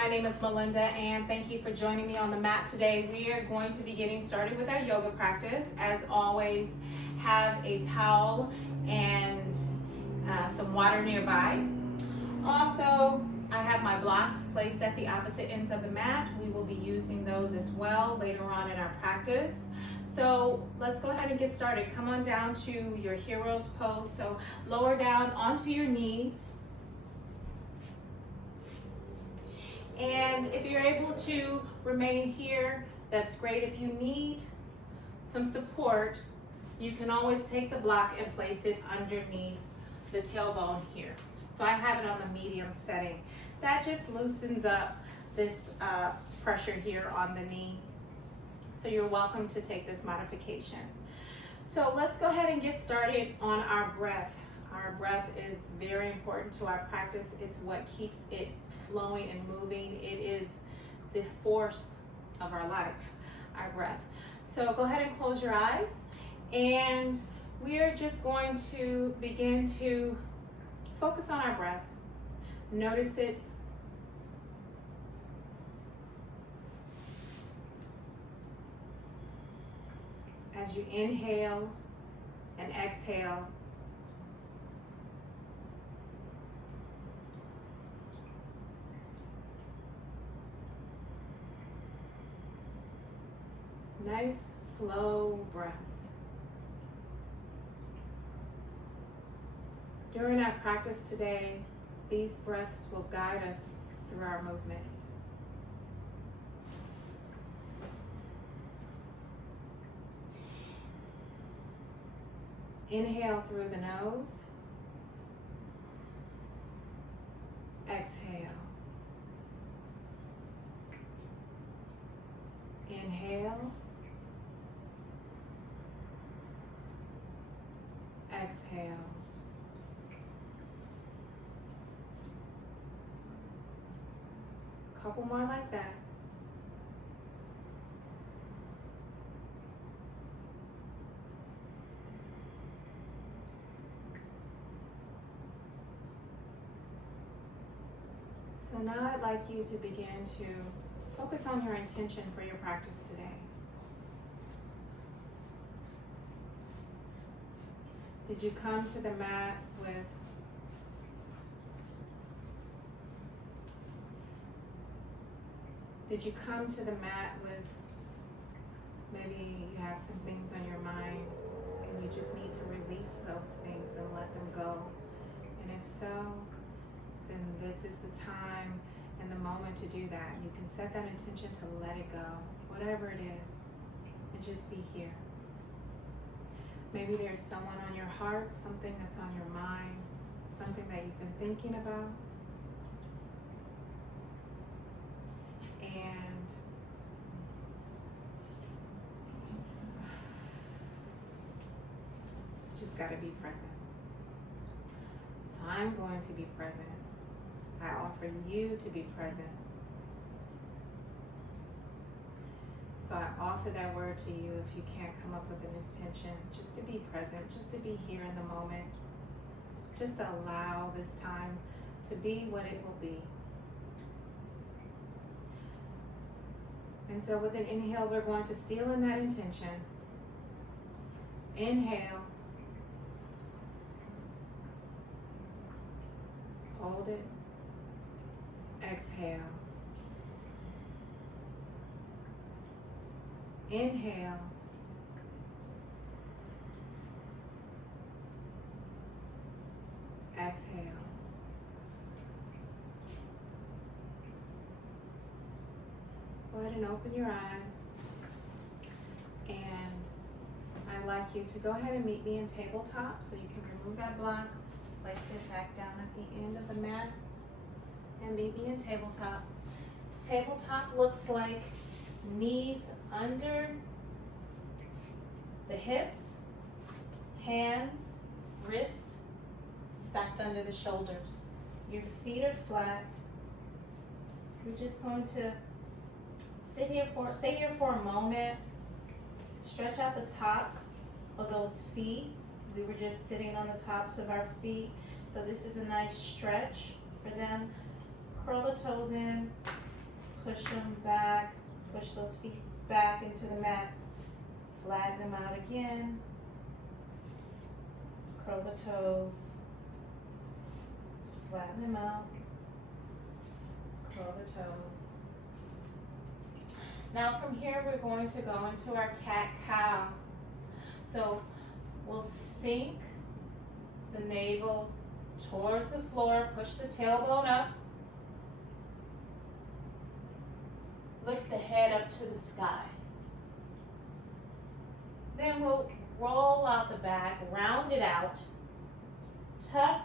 my name is Melinda, and thank you for joining me on the mat today. We are going to be getting started with our yoga practice. As always, have a towel and some water nearby. Also, I have my blocks placed at the opposite ends of the mat. We will be using those as well later on in our practice. So let's go ahead and get started. Come on down to your hero's pose. So lower down onto your knees. And if you're able to remain here, that's great. If you need some support, you can always take the block and place it underneath the tailbone here. So I have it on the medium setting. That just loosens up this pressure here on the knee. So you're welcome to take this modification. So let's go ahead and get started on our breath. Our breath is very important to our practice. It's what keeps it flowing and moving. It is the force of our life, our breath. So go ahead and close your eyes, and we are just going to begin to focus on our breath. Notice it. As you inhale and exhale, nice, slow breaths. During our practice today, these breaths will guide us through our movements. Inhale through the nose. Exhale. Inhale. Exhale. Couple more like that. So now I'd like you to begin to focus on your intention for your practice today. Did you come to the mat with maybe you have some things on your mind and you just need to release those things and let them go? And if so, then this is the time and the moment to do that. You can set that intention to let it go, whatever it is, and just be here. Maybe there's someone on your heart, something that's on your mind, something that you've been thinking about. And just got to be present. So I'm going to be present. I offer you to be present. So I offer that word to you if you can't come up with an intention, just to be present, just to be here in the moment. Just allow this time to be what it will be. And so with an inhale, we're going to seal in that intention. Inhale. Hold it. Exhale. Inhale. Exhale. Go ahead and open your eyes. And I'd like you to go ahead and meet me in tabletop, so you can remove that block, place it back down at the end of the mat, and meet me in tabletop. Tabletop looks like knees under the hips, hands, wrist stacked under the shoulders. Your feet are flat. You're just going to stay here for a moment. Stretch out the tops of those feet. We were just sitting on the tops of our feet, so this is a nice stretch for them. Curl the toes in, push them back, push those feet back into the mat, flatten them out again, curl the toes, flatten them out, curl the toes. Now from here we're going to go into our cat-cow. So we'll sink the navel towards the floor, push the tailbone up, lift the head up to the sky. Then we'll roll out the back, round it out, tuck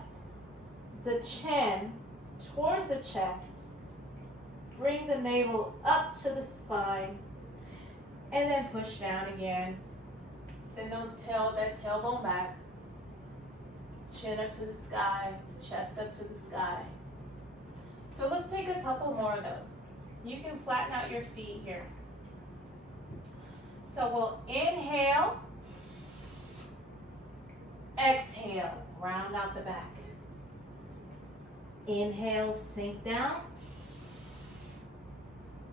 the chin towards the chest, bring the navel up to the spine, and then push down again. Send that tailbone back, chin up to the sky, chest up to the sky. So let's take a couple more of those. You can flatten out your feet here. So we'll inhale, exhale, round out the back. Inhale, sink down.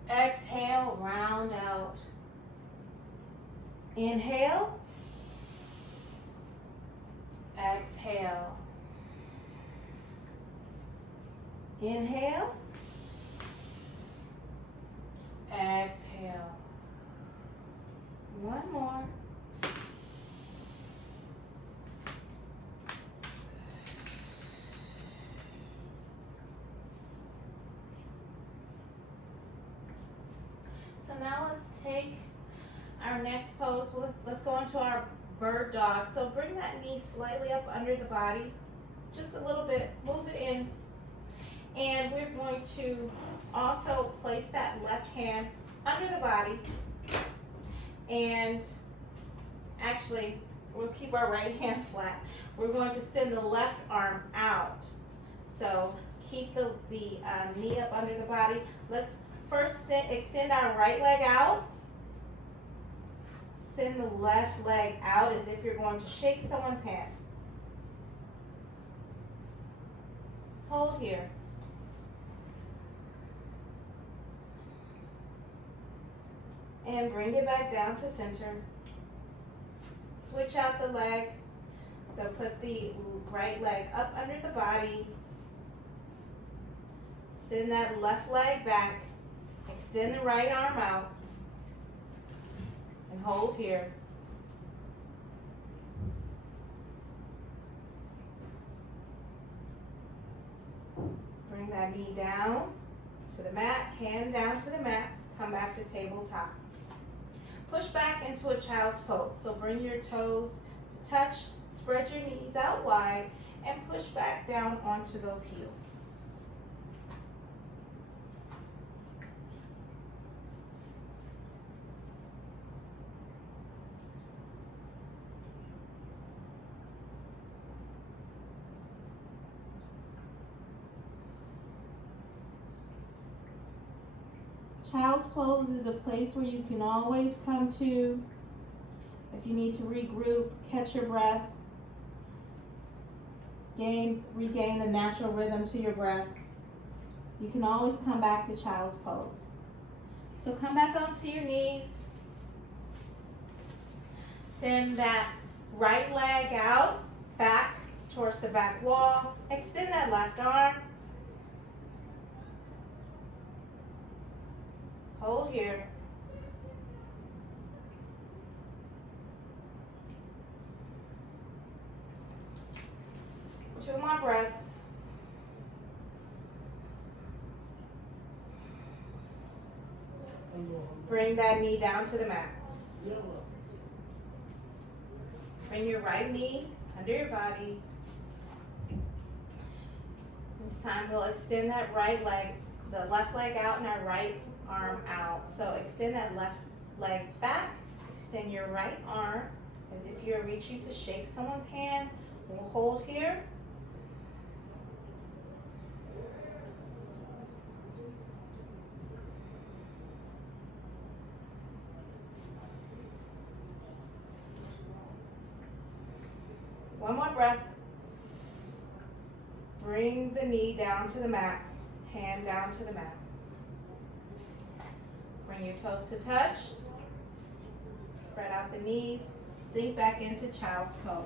Exhale, round out. Inhale, exhale. Inhale, exhale. One more. So now let's take our next pose. Let's go into our bird dog. So bring that knee slightly up under the body, just a little bit, move it in. And we're going to also place that left hand under the body. And actually, we'll keep our right hand flat. We're going to send the left arm out. So keep the knee up under the body. Let's first extend our right leg out. Send the left leg out as if you're going to shake someone's hand. Hold here. And bring it back down to center. Switch out the leg. So put the right leg up under the body. Send that left leg back. Extend the right arm out. And hold here. Bring that knee down to the mat, hand down to the mat, come back to tabletop. Push back into a child's pose. So bring your toes to touch, spread your knees out wide, and push back down onto those heels. Child's pose is a place where you can always come to if you need to regroup, catch your breath, regain the natural rhythm to your breath. You can always come back to child's pose. So come back onto your knees. Send that right leg out, back towards the back wall. Extend that left arm. Hold here. Two more breaths. Bring that knee down to the mat. Bring your right knee under your body. This time we'll extend that right leg, the left leg out and our right arm out. So extend that left leg back, extend your right arm as if you're reaching to shake someone's hand. We'll hold here. One more breath. Bring the knee down to the mat, hand down to the mat. Bring your toes to touch. Spread out the knees. Sink back into child's pose.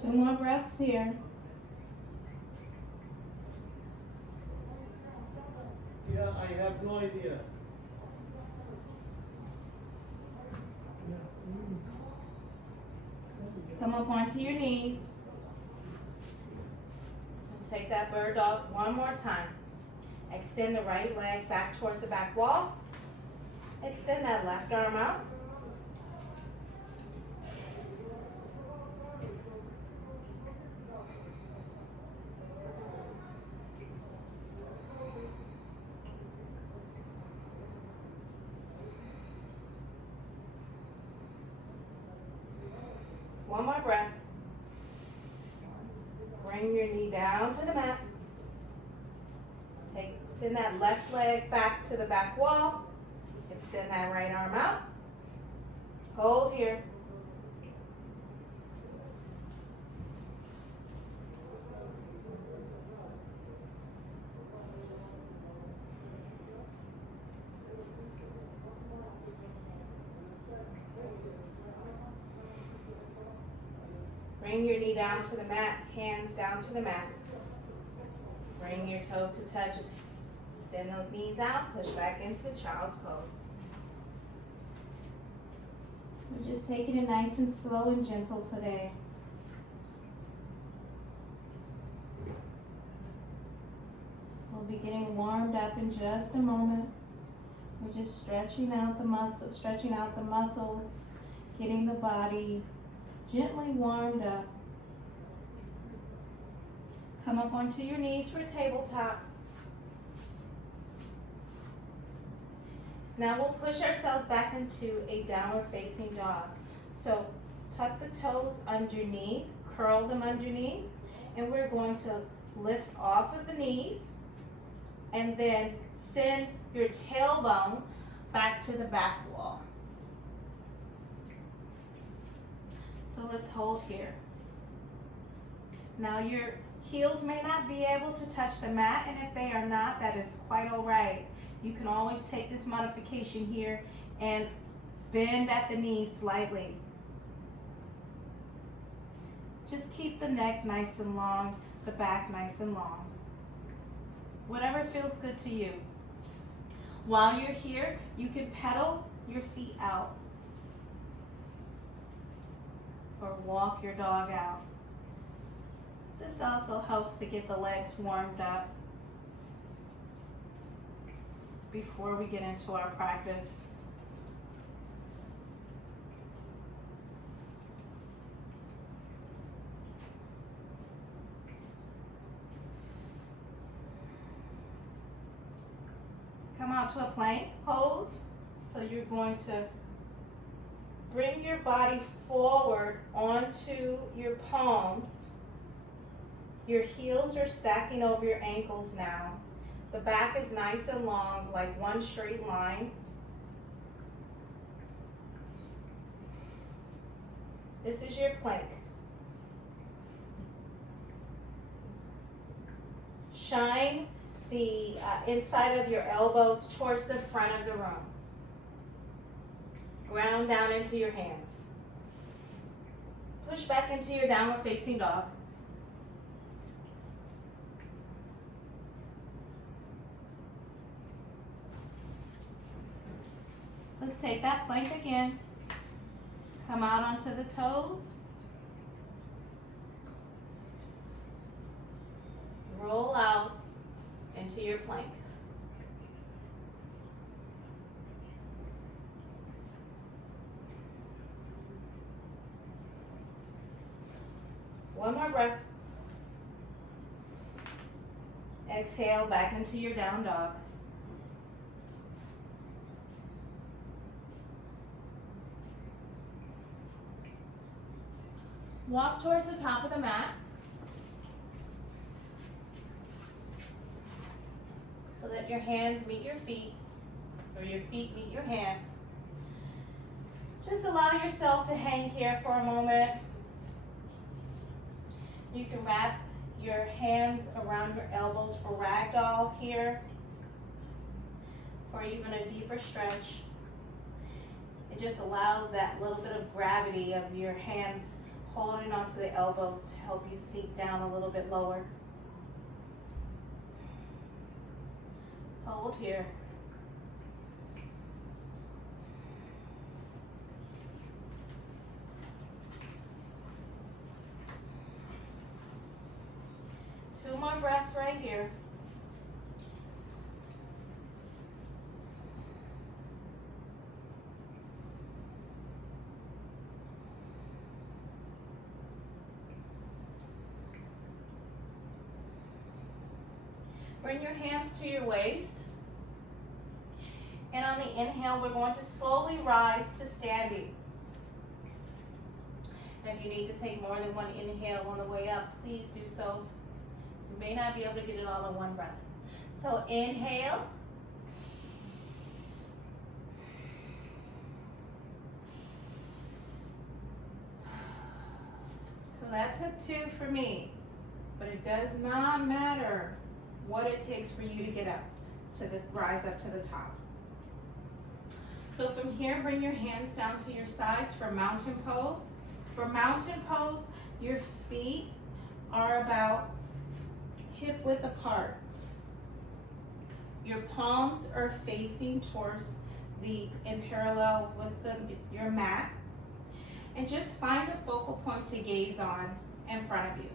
Two more breaths here. Yeah, I have no idea. Come up onto your knees. And take that bird dog one more time. Extend the right leg back towards the back wall. Extend that left arm out. One more breath. Bring your knee down to the mat. Send that left leg back to the back wall. Extend that right arm out. Hold here. Bring your knee down to the mat, hands down to the mat. Bring your toes to touch. Extend those knees out, push back into child's pose. We're just taking it nice and slow and gentle today. We'll be getting warmed up in just a moment. We're just stretching out the muscles, getting the body gently warmed up. Come up onto your knees for tabletop. Now we'll push ourselves back into a downward facing dog. So tuck the toes underneath, curl them underneath, and we're going to lift off of the knees and then send your tailbone back to the back wall. So let's hold here. Now your heels may not be able to touch the mat, and if they are not, that is quite all right. You can always take this modification here and bend at the knees slightly. Just keep the neck nice and long, the back nice and long. Whatever feels good to you. While you're here, you can pedal your feet out or walk your dog out. This also helps to get the legs warmed up before we get into our practice. Come out to a plank pose. So you're going to bring your body forward onto your palms. Your heels are stacking over your ankles now. The back is nice and long, like one straight line. This is your plank. Shine the inside of your elbows towards the front of the room. Ground down into your hands. Push back into your downward facing dog. Let's take that plank again. Come out onto the toes. Roll out into your plank. One more breath. Exhale back into your down dog. Walk towards the top of the mat so that your hands meet your feet. or your feet meet your hands. Just allow yourself to hang here for a moment. You can wrap your hands around your elbows for ragdoll here, or even a deeper stretch. It just allows that little bit of gravity of your hands holding onto the elbows to help you sink down a little bit lower. Hold here. Two more breaths right here. Bring your hands to your waist. And on the inhale, we're going to slowly rise to standing. And if you need to take more than one inhale on the way up, please do so. You may not be able to get it all in one breath. So inhale. So that took 2 for me, but it does not matter what it takes for you to get up to the rise up to the top. So from here, bring your hands down to your sides for mountain pose. For mountain pose, your feet are about hip width apart. Your palms are facing towards in parallel with your mat. And just find a focal point to gaze on in front of you.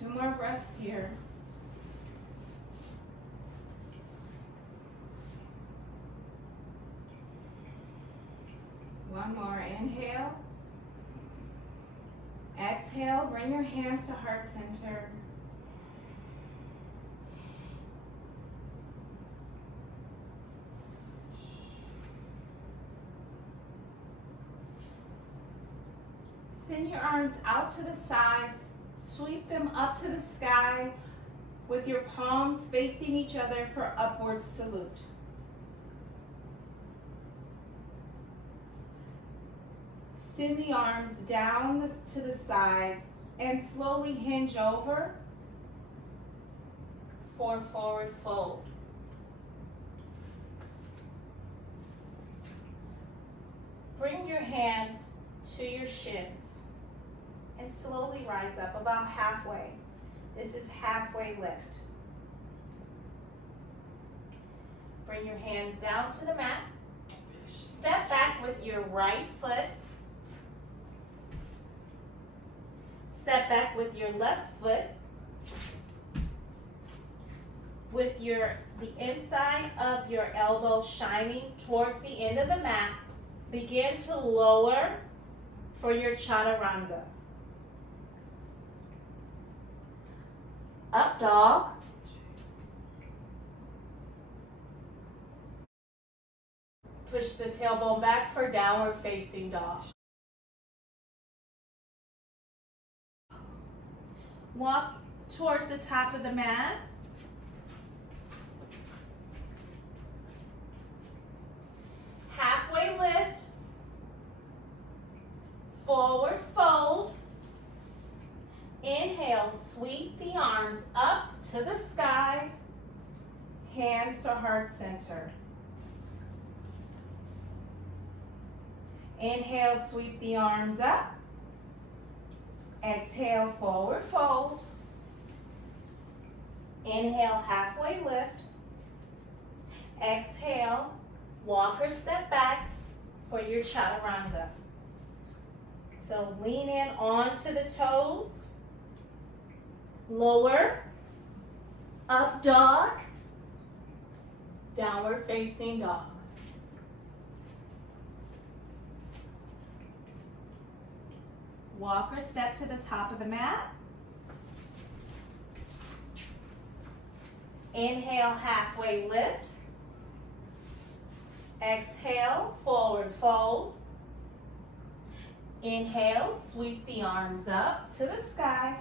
Two more breaths here. One more, inhale. Exhale, bring your hands to heart center. Send your arms out to the sides. Sweep them up to the sky with your palms facing each other for upward salute. Send the arms down to the sides and slowly hinge over for forward fold. Bring your hands to your shins and slowly rise up about halfway. This is halfway lift. Bring your hands down to the mat. Step back with your right foot. Step back with your left foot. With the inside of your elbow shining towards the end of the mat, begin to lower for your chaturanga. Up dog. Push the tailbone back for downward facing dog. Walk towards the top of the mat. Halfway lift. Forward fold. Inhale, sweep the arms up to the sky. Hands to heart center. Inhale, sweep the arms up. Exhale, forward fold. Inhale, halfway lift. Exhale, walk or step back for your chaturanga. So lean in onto the toes. Lower, up dog, downward facing dog. Walk or step to the top of the mat. Inhale, halfway lift. Exhale, forward fold. Inhale, sweep the arms up to the sky.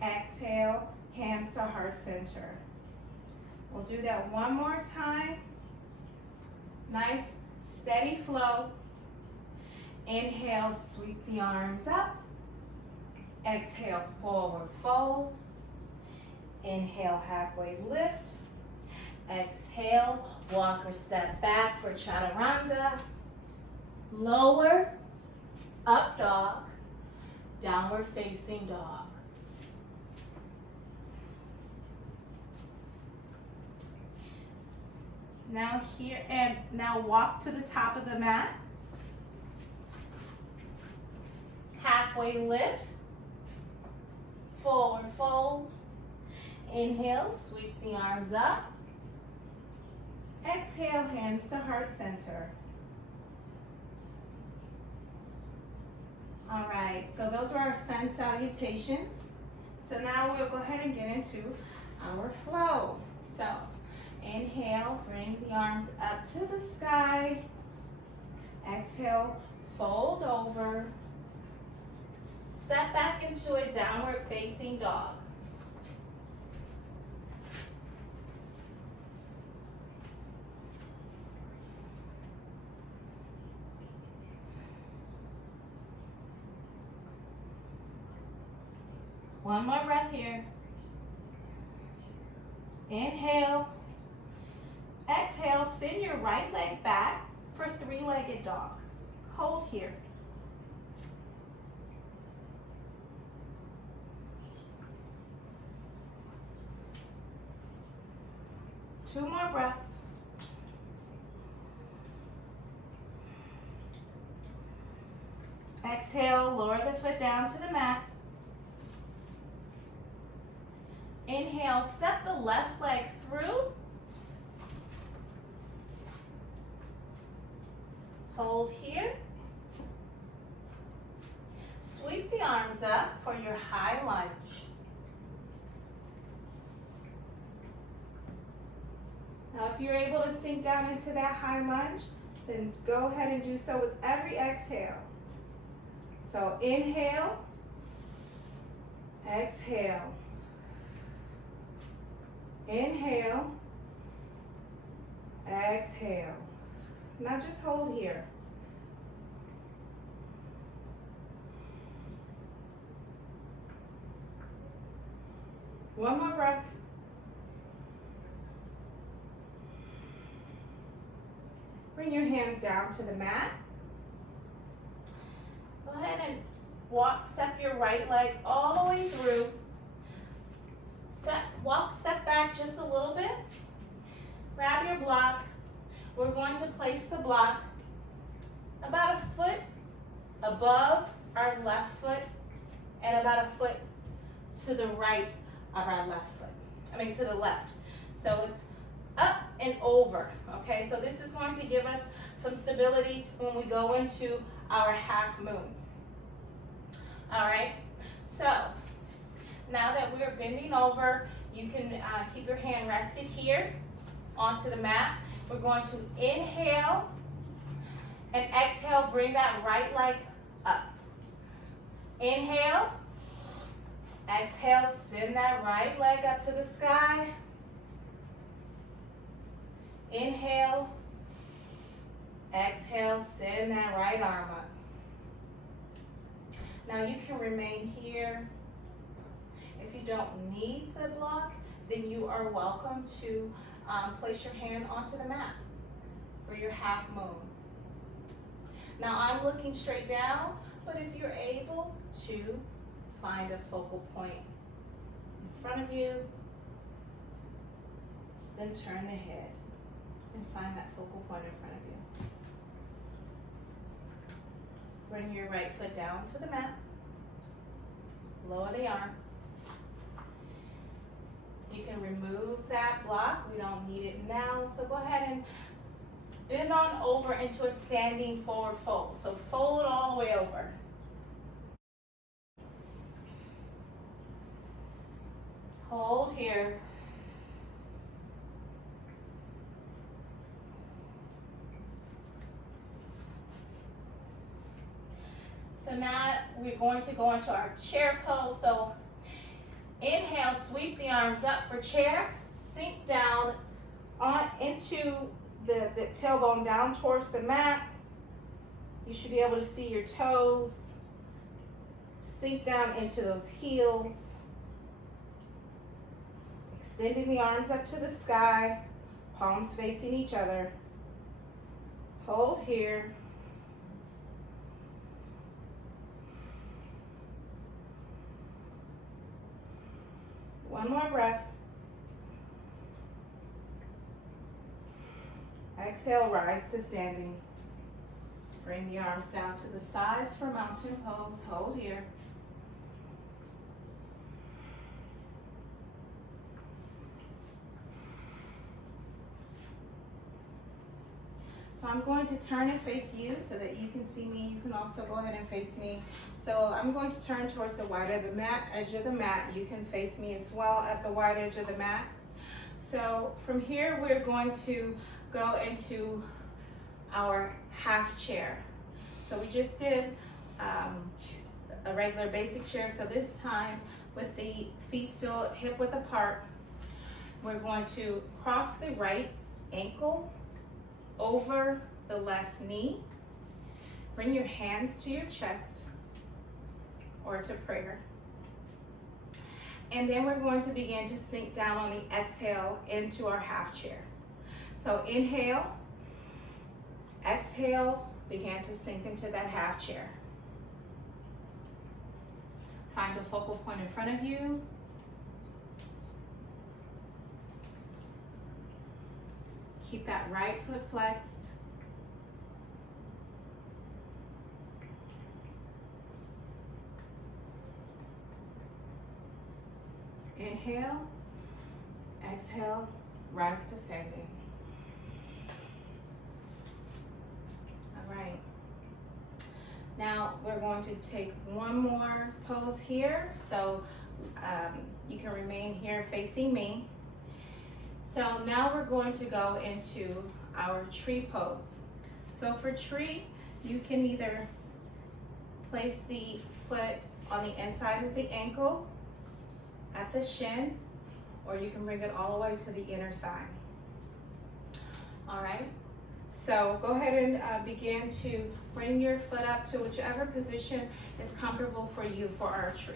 Exhale, hands to heart center. We'll do that one more time. Nice, steady flow. Inhale, sweep the arms up. Exhale, forward fold. Inhale, halfway lift. Exhale, walk or step back for chaturanga. Lower, up dog, downward facing dog. Now here, and now walk to the top of the mat. Halfway lift, forward fold. Inhale, sweep the arms up. Exhale, hands to heart center. All right, so those were our sun salutations. So now we'll go ahead and get into our flow. So inhale, bring the arms up to the sky. Exhale, fold over. Step back into a downward facing dog. One more breath here. Inhale. Exhale, send your right leg back for three-legged dog. Hold here. Two more breaths. Exhale, lower the foot down to the mat. Inhale, step the left leg through. Hold here. Sweep the arms up for your high lunge. Now, if you're able to sink down into that high lunge, then go ahead and do so with every exhale. So inhale, exhale. Inhale, exhale. Now just hold here. One more breath. Bring your hands down to the mat. Go ahead and step your right leg all the way through. Step back just a little bit. Grab your block. We're going to place the block about a foot above our left foot and about a foot to the right of our left foot. To the left. So it's up and over, okay? So this is going to give us some stability when we go into our half moon. All right, so now that we're bending over, you can keep your hand rested here onto the mat. We're going to inhale and exhale, bring that right leg up. Inhale, exhale, send that right leg up to the sky. Inhale, exhale, send that right arm up. Now you can remain here. If you don't need the block, then you are welcome to place your hand onto the mat for your half moon. Now I'm looking straight down, but if you're able to find a focal point in front of you, then turn the head and find that focal point in front of you. Bring your right foot down to the mat. Lower the arm. You can remove that block. We don't need it now. So go ahead and bend on over into a standing forward fold. So fold all the way over. Hold here. So now we're going to go into our chair pose. So inhale, sweep the arms up for chair, sink down on into the tailbone down towards the mat. You should be able to see your toes. Sink down into those heels. Extending the arms up to the sky, palms facing each other. Hold here. One more breath. Exhale, rise to standing. Bring the arms down to the sides for mountain pose. Hold here. So I'm going to turn and face you so that you can see me. You can also go ahead and face me. So I'm going to turn towards the wide edge of the mat. You can face me as well at the wide edge of the mat. So from here, we're going to go into our half chair. So we just did a regular basic chair. So this time, with the feet still hip width apart, we're going to cross the right ankle over the left knee. Bring your hands to your chest or to prayer. And then we're going to begin to sink down on the exhale into our half chair. So inhale, exhale, begin to sink into that half chair. Find a focal point in front of you. Keep that right foot flexed. Inhale, exhale, rise to standing. All right. Now we're going to take one more pose here. So you can remain here facing me. So now we're going to go into our tree pose. So for tree, you can either place the foot on the inside of the ankle at the shin, or you can bring it all the way to the inner thigh. All right, so go ahead and begin to bring your foot up to whichever position is comfortable for you for our tree.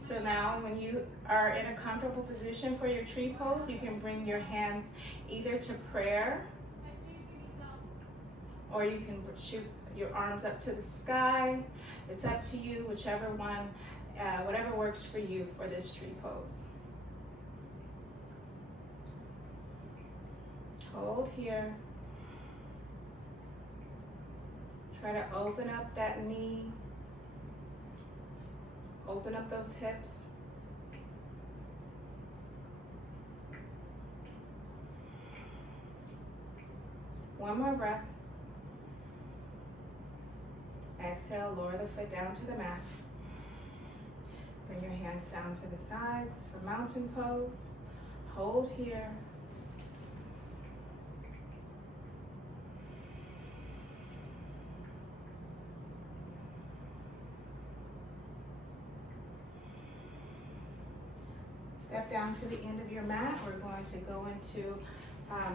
So now when you are in a comfortable position for your tree pose, you can bring your hands either to prayer, or you can shoot your arms up to the sky. It's up to you, whichever one, whatever works for you for this tree pose. Hold here. Try to open up that knee. Open up those hips. One more breath. Exhale, lower the foot down to the mat. Bring your hands down to the sides for mountain pose. Hold here. Step down to the end of your mat. We're going to go into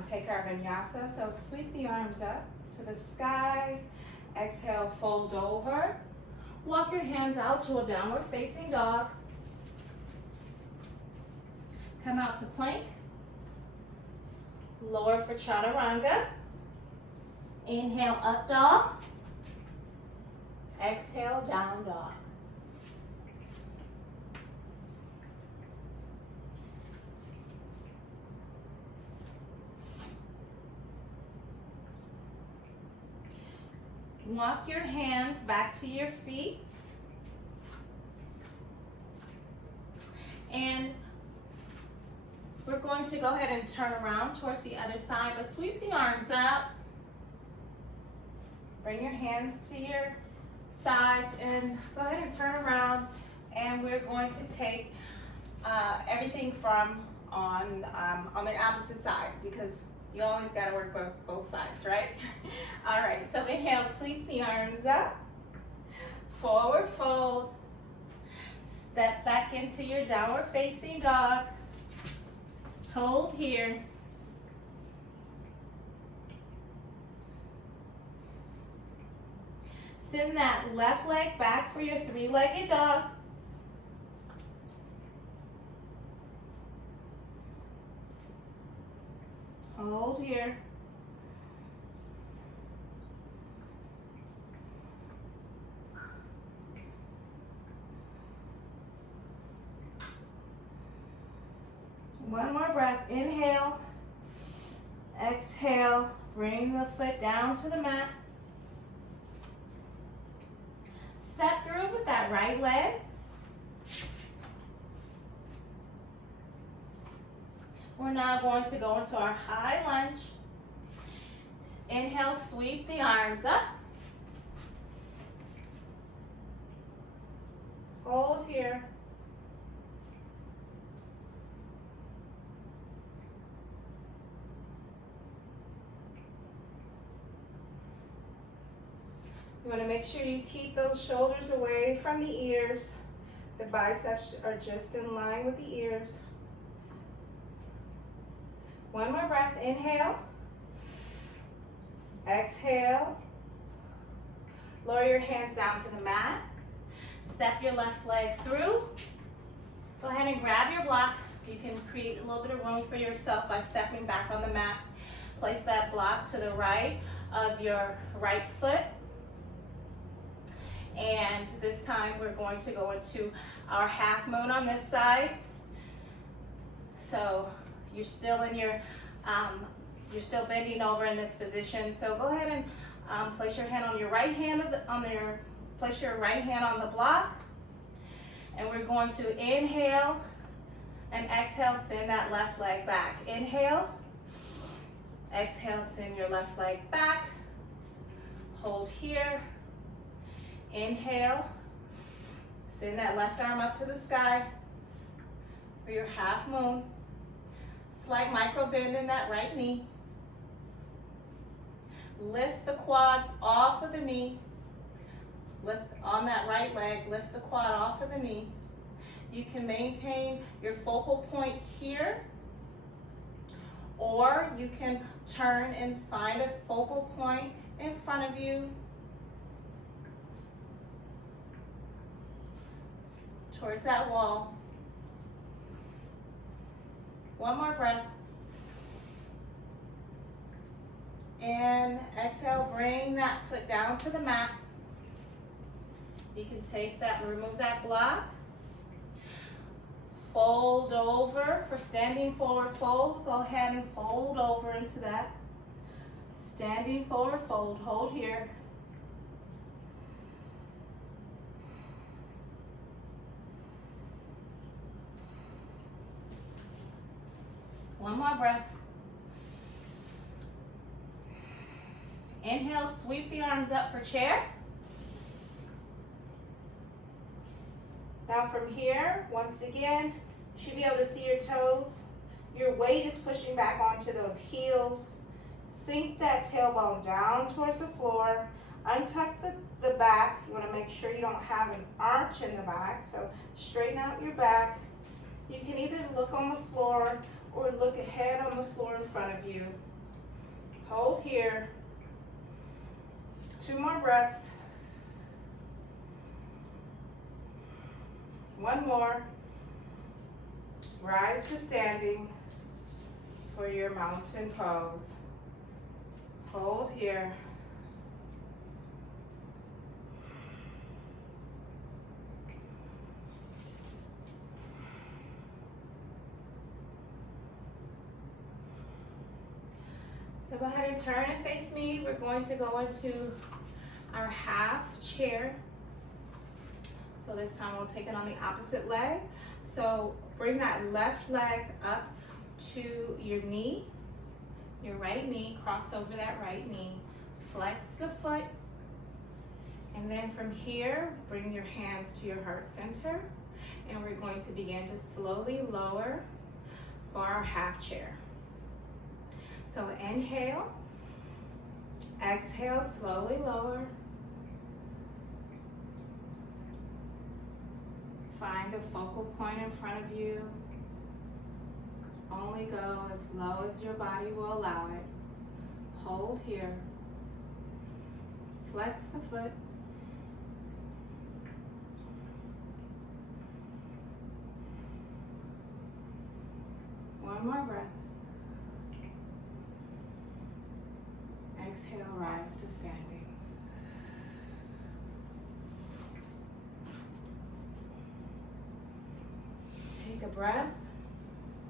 take our vinyasa. So sweep the arms up to the sky. Exhale, fold over. Walk your hands out to a downward facing dog. Come out to plank. Lower for chaturanga. Inhale, up dog. Exhale, down dog. Walk your hands back to your feet. And we're going to go ahead and turn around towards the other side, but sweep the arms up. Bring your hands to your sides and go ahead and turn around. And we're going to take everything from on the opposite side, because you always got to work both sides, right? All right, so inhale, sweep the arms up, forward fold, step back into your downward facing dog, hold here. Send that left leg back for your three-legged dog. Hold here. One more breath. Inhale. Exhale. Bring the foot down to the mat. Step through with that right leg. We're now going to go into our high lunge. Inhale, sweep the arms up. Hold here. You want to make sure you keep those shoulders away from the ears. The biceps are just in line with the ears. One more breath. Inhale. Exhale. Lower your hands down to the mat. Step your left leg through. Go ahead and grab your block. You can create a little bit of room for yourself by stepping back on the mat. Place that block to the right of your right foot. And this time we're going to go into our half moon on this side. So you're still in your, you're still bending over in this position. So go ahead and place your hand on your right hand place your right hand on the block. And we're going to inhale and exhale, send that left leg back. Inhale, exhale, send your left leg back. Hold here. Inhale, send that left arm up to the sky for your half moon. Slight micro bend in that right knee. Lift the quads off of the knee. Lift on that right leg, lift the quad off of the knee. You can maintain your focal point here, or you can turn and find a focal point in front of you towards that wall. One more breath. And exhale, bring that foot down to the mat. You can take that, remove that block. Fold over for standing forward fold. Go ahead and fold over into that. Standing forward fold, hold here. One more breath. Inhale, sweep the arms up for chair. Now from here, once again, you should be able to see your toes. Your weight is pushing back onto those heels. Sink that tailbone down towards the floor. Untuck the back. You want to make sure you don't have an arch in the back, so straighten out your back. You can either look on the floor or look ahead on the floor in front of you. Hold here. 2 more breaths. One more. Rise to standing for your mountain pose. Hold here. So go ahead and turn and face me. We're going to go into our half chair. So this time we'll take it on the opposite leg. So bring that left leg up to your knee, your right knee, cross over that right knee. Flex the foot. And then from here, bring your hands to your heart center. And we're going to begin to slowly lower for our half chair. So inhale, exhale, slowly lower. Find a focal point in front of you. Only go as low as your body will allow it. Hold here. Flex the foot. One more breath. Exhale, rise to standing. Take a breath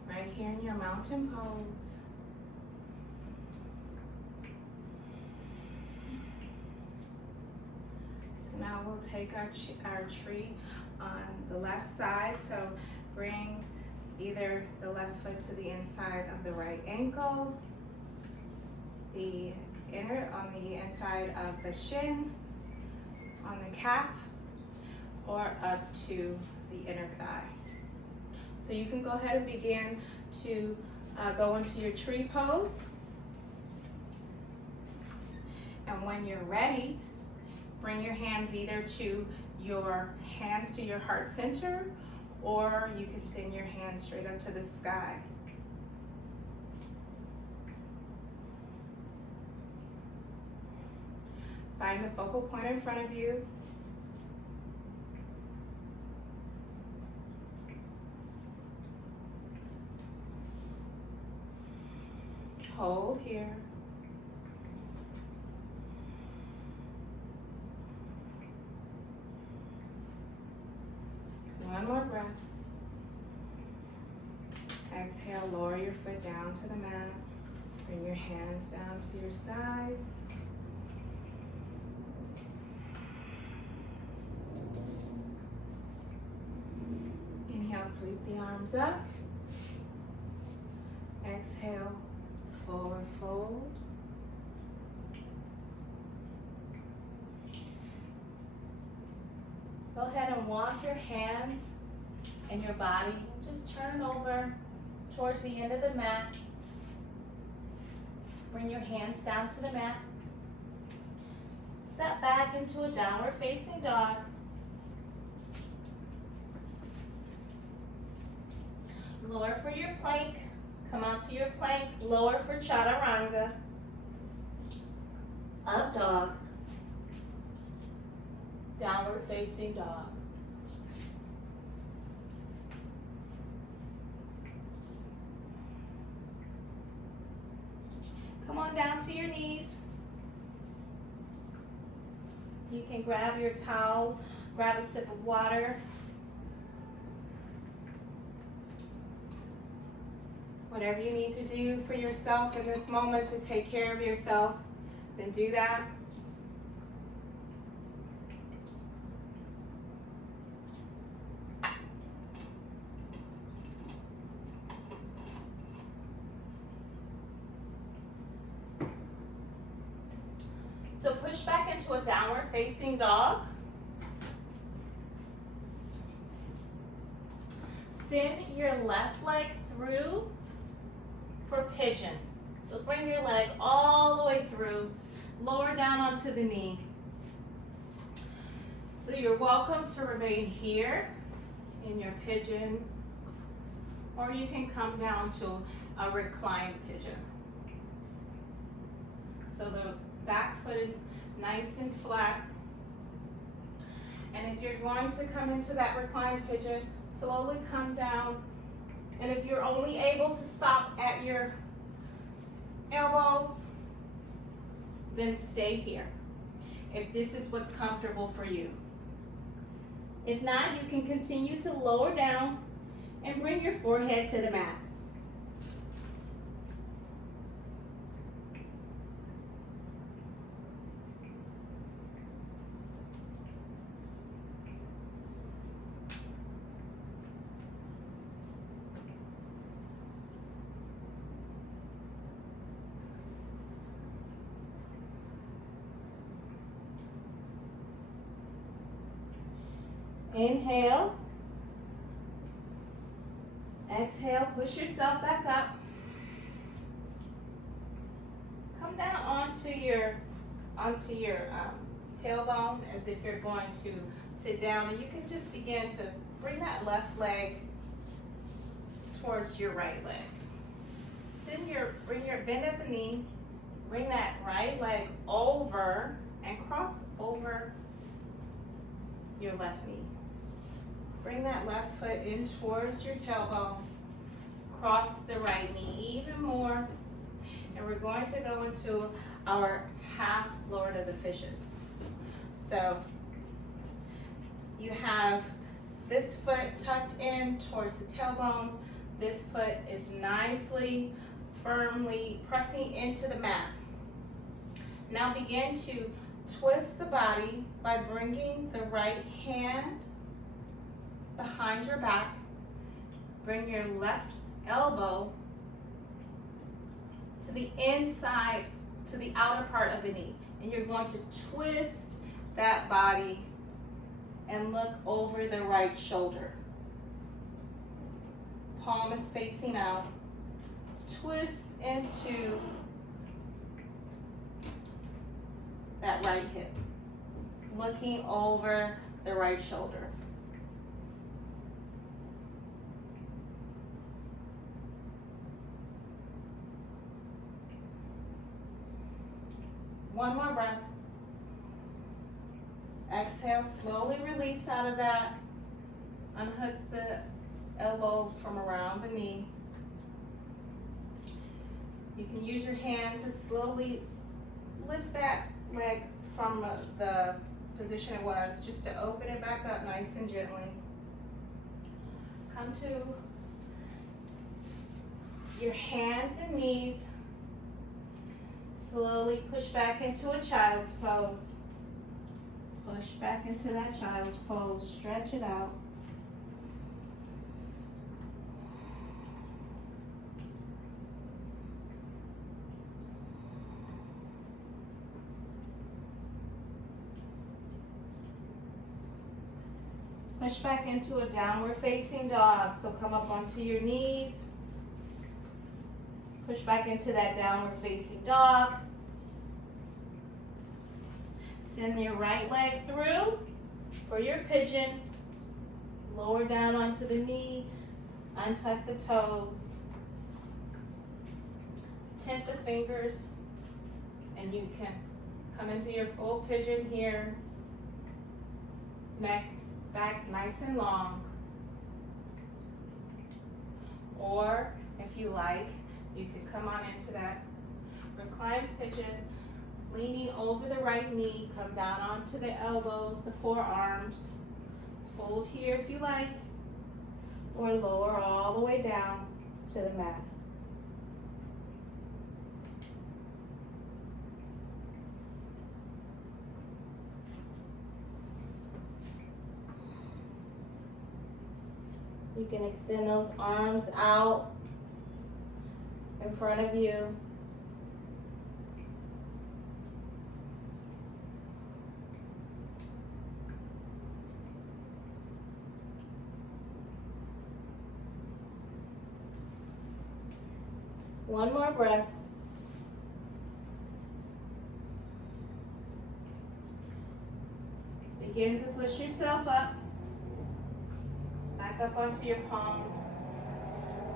right here in your mountain pose. So now we'll take our tree on the left side. So bring either the left foot to the inside of the right ankle, the inner on the inside of the shin, on the calf, or up to the inner thigh. So you can go ahead and begin to go into your tree pose. And when you're ready, bring your hands either to your heart center, or you can send your hands straight up to the sky. Find a focal point in front of you. Hold here. One more breath. Exhale, lower your foot down to the mat. Bring your hands down to your sides. Inhale, sweep the arms up. Exhale, forward fold. Go ahead and walk your hands and your body. Just turn over towards the end of the mat. Bring your hands down to the mat. Step back into a downward facing dog. Lower for your plank. Come out to your plank. Lower for chaturanga. Up dog. Downward facing dog. Come on down to your knees. You can grab your towel, grab a sip of water. Whatever you need to do for yourself in this moment to take care of yourself, then do that. So push back into a downward facing dog. Send your left leg through for pigeon. So bring your leg all the way through, lower down onto the knee. So you're welcome to remain here in your pigeon, or you can come down to a reclined pigeon. So the back foot is nice and flat. And if you're going to come into that reclined pigeon, slowly come down. And if you're only able to stop at your elbows, then stay here, if this is what's comfortable for you. If not, you can continue to lower down and bring your forehead to the mat. Inhale, Exhale, push yourself back up. Come down onto your tailbone as if you're going to sit down, and you can just begin to bring that left leg towards your right leg. Bend at the knee, bring that right leg over and cross over your left knee. Bring that left foot in towards your tailbone, cross the right knee even more, and we're going to go into our half Lord of the Fishes. So you have this foot tucked in towards the tailbone. This foot is nicely, firmly pressing into the mat. Now begin to twist the body by bringing the right hand behind your back. Bring your left elbow to the inside, to the outer part of the knee. And you're going to twist that body and look over the right shoulder. Palm is facing out. Twist into that right hip, looking over the right shoulder. One more breath. Exhale, slowly release out of that. Unhook the elbow from around the knee. You can use your hand to slowly lift that leg from the position it was, just to open it back up nice and gently. Come to your hands and knees. Slowly push back into a child's pose. Push back into that child's pose. Stretch it out. Push back into a downward facing dog. So come up onto your knees. Push back into that downward facing dog. Send your right leg through for your pigeon. Lower down onto the knee. Untuck the toes. Tent the fingers. And you can come into your full pigeon here. Neck back nice and long. Or if you like, you could come on into that reclined pigeon, leaning over the right knee, come down onto the elbows, the forearms. Hold here if you like, or lower all the way down to the mat. You can extend those arms out in front of you. One more breath. Begin to push yourself up. Back up onto your palms.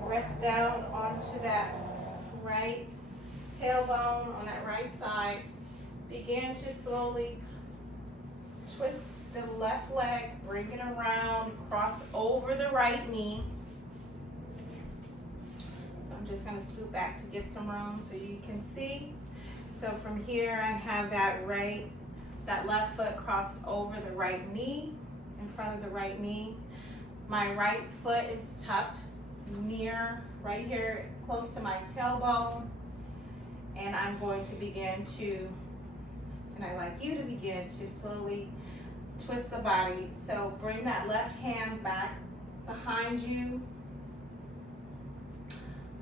Rest down onto that right tailbone on that right side. Begin to slowly twist the left leg, bring it around, cross over the right knee. So I'm just going to scoot back to get some room so you can see. So from here I have that left foot crossed over the right knee, in front of the right knee. My right foot is tucked near, right here, close to my tailbone. And I'm going to begin to, and I'd like you to begin to slowly twist the body. So bring that left hand back behind you.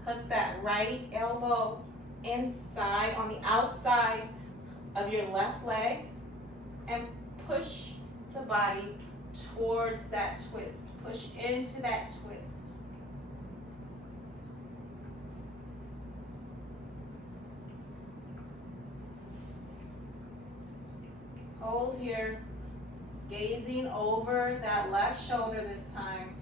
Hook that right elbow inside, on the outside of your left leg, and push the body towards that twist. Push into that twist. hold here, gazing over that left shoulder this time.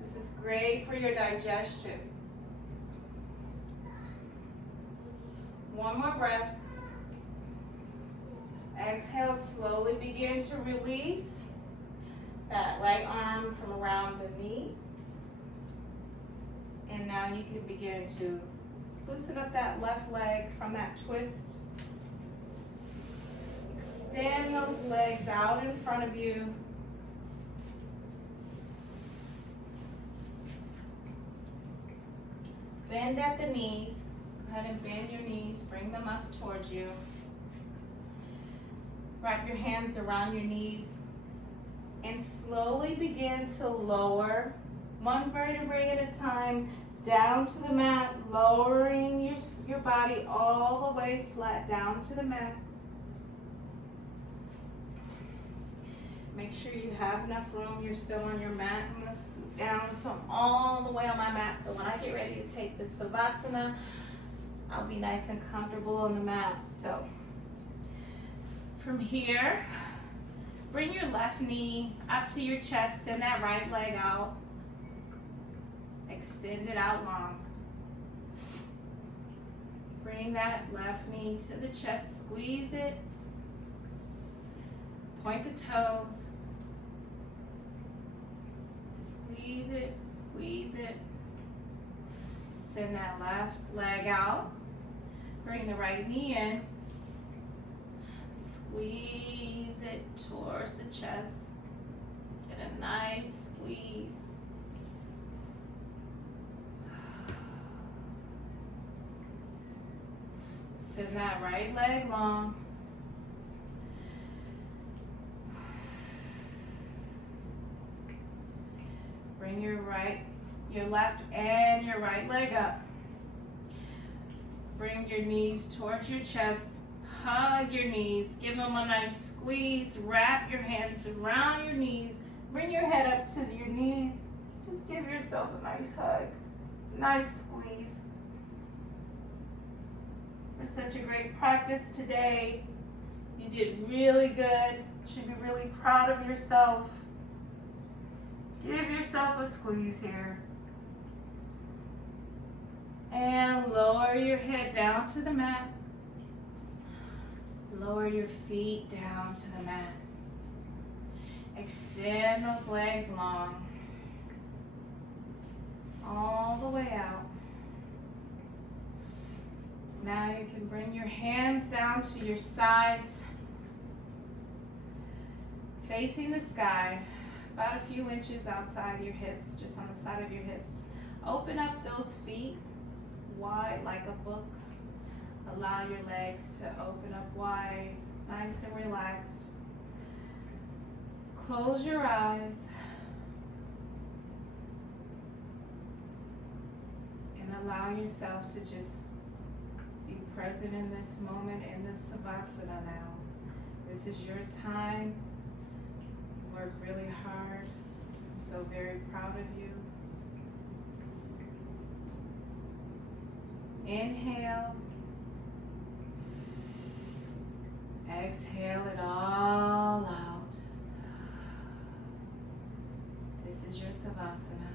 This is great for your digestion. One more breath. Exhale, slowly begin to release that right arm from around the knee. And now you can begin to loosen up that left leg from that twist. Extend those legs out in front of you. Bend at the knees. Go ahead and bend your knees, bring them up towards you. Wrap your hands around your knees and slowly begin to lower one vertebrae at a time down to the mat, lowering your body all the way flat down to the mat. Make sure you have enough room. You're still on your mat. I'm going to scoot down so I'm all the way on my mat. So when I get ready to take this Savasana, I'll be nice and comfortable on the mat. So from here, bring your left knee up to your chest, send that right leg out. Extend it out long. Bring that left knee to the chest, squeeze it. Point the toes. Squeeze it, squeeze it. Send that left leg out. Bring the right knee in. Squeeze it towards the chest. Get a nice squeeze. Send that right leg long. Bring your left and your right leg up. Bring your knees towards your chest. Hug your knees. Give them a nice squeeze. Wrap your hands around your knees. Bring your head up to your knees. Just give yourself a nice hug. Nice squeeze. For such a great practice today. You did really good. You should be really proud of yourself. Give yourself a squeeze here. And lower your head down to the mat. Lower your feet down to the mat. Extend those legs long. All the way out. Now you can bring your hands down to your sides. Facing the sky. About a few inches outside your hips, just on the side of your hips. Open up those feet wide like a book. Allow your legs to open up wide, nice and relaxed. Close your eyes and allow yourself to just be present in this moment, in this Savasana now. This is your time. Work really hard. I'm so very proud of you. Inhale. Exhale it all out. This is your Savasana.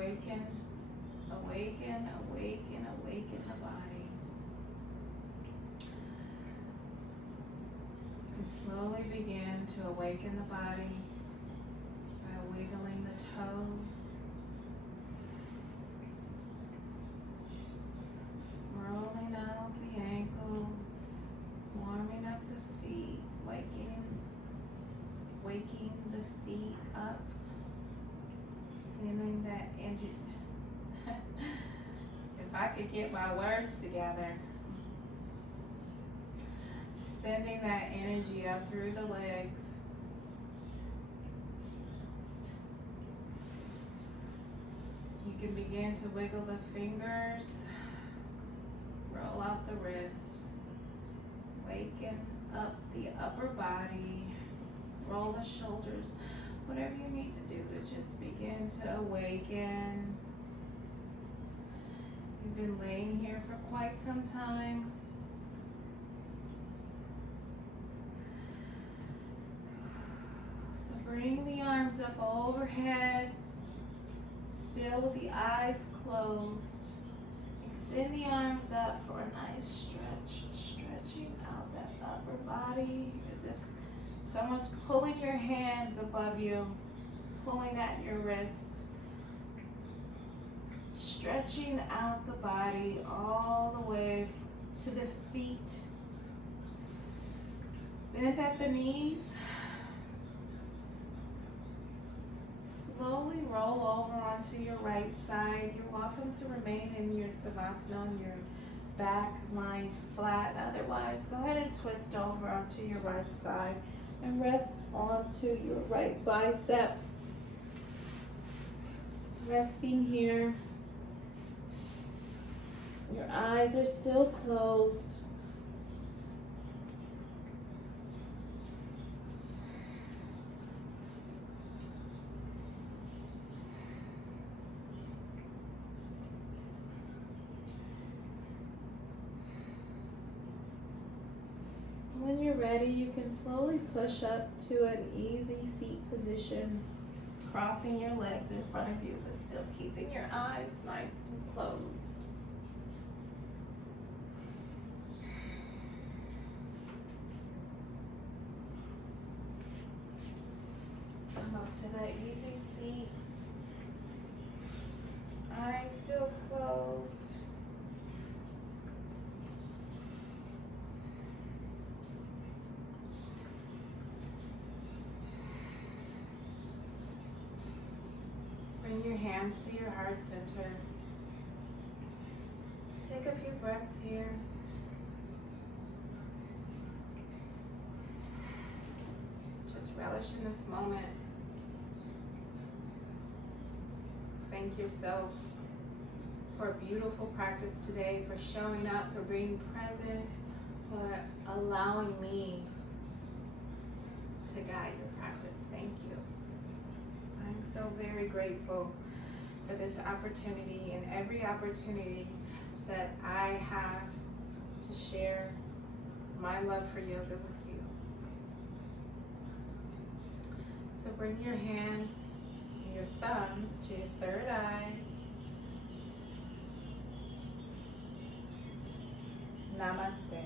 Awaken, awaken, awaken, awaken the body. You can slowly begin to awaken the body by wiggling the toes, rolling out the ankles, warming up the feet, waking the feet up, sending that energy. If I could get my words together, sending that energy up through the legs. You can begin to wiggle the fingers, roll out the wrists, waken up the upper body, roll the shoulders, whatever you need to do to just begin to awaken. You've been laying here for quite some time. So bring the arms up overhead, still with the eyes closed. Extend the arms up for a nice stretch, stretching out that upper body as if someone's pulling your hands above you, pulling at your wrist. Stretching out the body all the way to the feet. Bend at the knees. Slowly roll over onto your right side. You're welcome to remain in your Savasana on your back lying flat. Otherwise, go ahead and twist over onto your right side and rest onto your right bicep. Resting here. Your eyes are still closed. When you're ready, you can slowly push up to an easy seat position, crossing your legs in front of you, but still keeping your eyes nice and closed. Come up to that easy seat. Eyes still closed. Bring your hands to your heart center. Take a few breaths here. Just relish in this moment. Thank yourself for a beautiful practice today, for showing up, for being present, for allowing me to guide your practice. Thank you. I'm so very grateful for this opportunity and every opportunity that I have to share my love for yoga with you. So bring your hands and your thumbs to your third eye. Namaste.